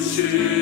see.